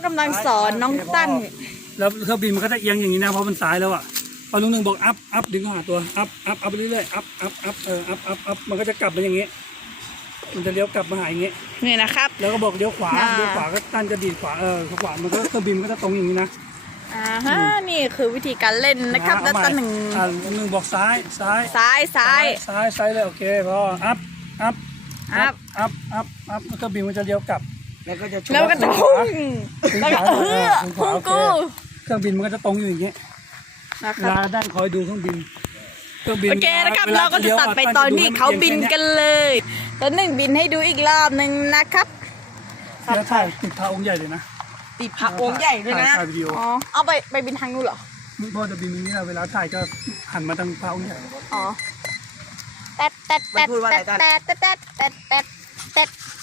็กำลังสอนน้องตั้น แล้วเครื่องบินมันก็จะเอียงอย่างนี้นะเพราะมันสายแล้วอ่ะพอลุงหนึ่งบอกอัพอัพดึงขาตัวอัพอัพอัพไปเรื่อยๆ อัพอัพอัพเอออัพอัพอัพมันก็จะกลับมาอย่างนี้ มันจะเลี้ยวกลับมาหายอย่างนี้นี่นะครับ แล้วก็บอกเลี้ยวขวาเลี้ยวขวาก็ตั้นจะดีดขวาเออขวามันก็เครื่องบินมันก็จะตรงอย่างนี้นะอ่าฮะนี่คือวิธีการเล่นนะครับแล้วตั้นหนึ่งอ่าลุงหนึ่งบอกซ้ายซ้ายซ้ายซ้ายซ้ายซ้ายเลยโอเคพออัพอัพอัพอัพอัพอัพเครื่องบินมันจะเลี้ยวกลับแล้วก็จะชแล้วก็จะพุ่งแล้วก็เฮือพุ่งกู เครื่องบินมันก็จะตรงอยู่อย่างเงี้ยลาด้านคอยดูเครื่องบิน โอเคนะครับเราก็จะตัดไปตอนที่เขาบินกันเลย ตอนหนึ่งบินให้ดูอีกรอบหนึ่งนะครับแล้วถ่ายติดพาองใหญ่เลยนะติดพาองใหญ่ด้วยนะเอาไปไปบินทางนู้นเหรอพ่อจะบินนี้ เวลาถ่ายก็หันมาทางพาองใหญ่อ๋อ แตดแตดแตดแตดแตดแตดแตดแตดแตด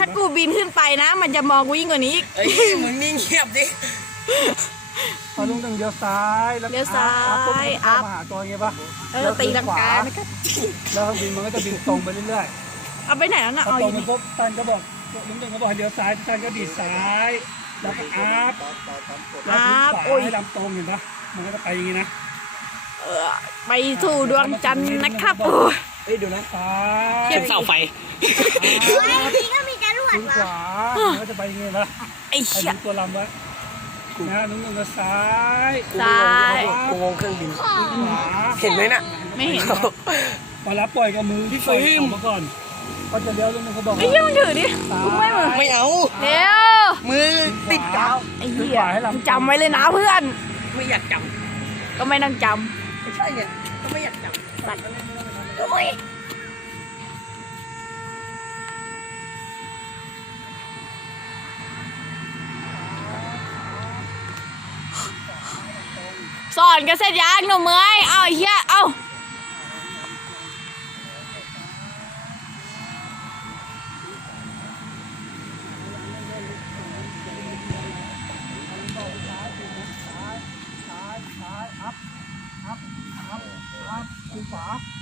ถ้ากูบินขึ้นไปนะ มันจะมองกูยิ่งกว่านี้อีกเหมือนนิ่งเงียบดิพอลุงต้งเดียวซ้ายแล้วเดียวซ้ายอัพหาตัวเงี้ยป่ะแล้วตีหลังกาแล้วขาบินมันก็จะบินตรงไปเรื่อยๆเอาไปไหนแ่ะน่ะเอาตรงมันปุ๊บตันก็บอกลุงต้งก็บอกเดียวซ้ายตันก็ดีซ้ายแล้วก็อัพอัพโอ้ยลำตรงเห็นป่ะมันก็จะไปอย่างงี้นะไปสู่ดวงจันทร์นะครับเฮ้เดี๋ยวนะซ้ายเสาไฟนี่จขวาจะไปยังไงมะไอ้เชี่ยตัวลำวะนะนุ่งนซ้ายซ้ายกูงงเครื่องบินเห็นไหมน่ะไม่เห็นไปรับปล่อยกับมือที่ฟิล์มมาก่อนก็จะเลี้ยวจนเขาบอกไอ้ยังถือดิไม่มือไม่เอาเลี้ยวมือติดกาวไอ้เหี้ยจำไว้เลยนะเพื่อน ไม่อยากจำก็ไม่นั่งจำไม่ใช่ไงก็ไม่อยากจำตัดสอนกันเสร็จยางหนูเมื่อยเอาเฮียเอาอัพอัพอัพอัพอัพอัพอ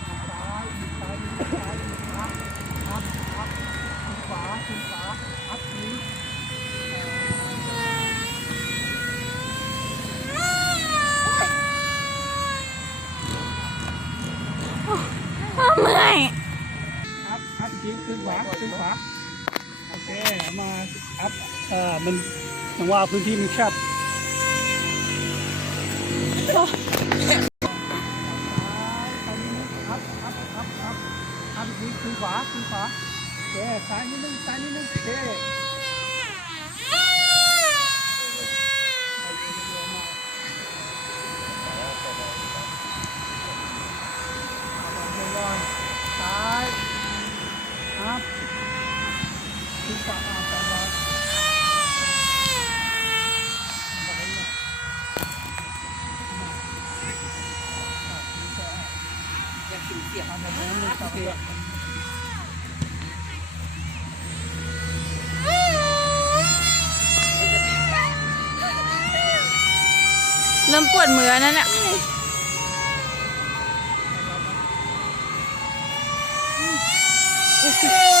จีบขึ้นขวาขึ้นขวาโอเคมาอัพเออมันจังหวะพื้นที่ มัน แคบขึ้นขวาขึ้นขวาโอเคซ้ายนิดนึงซ้ายนิดนึงโอเคขึ้นเสียงนะครับโอเคเริ่มปวดมือแล้วนะ่ะเนี่ย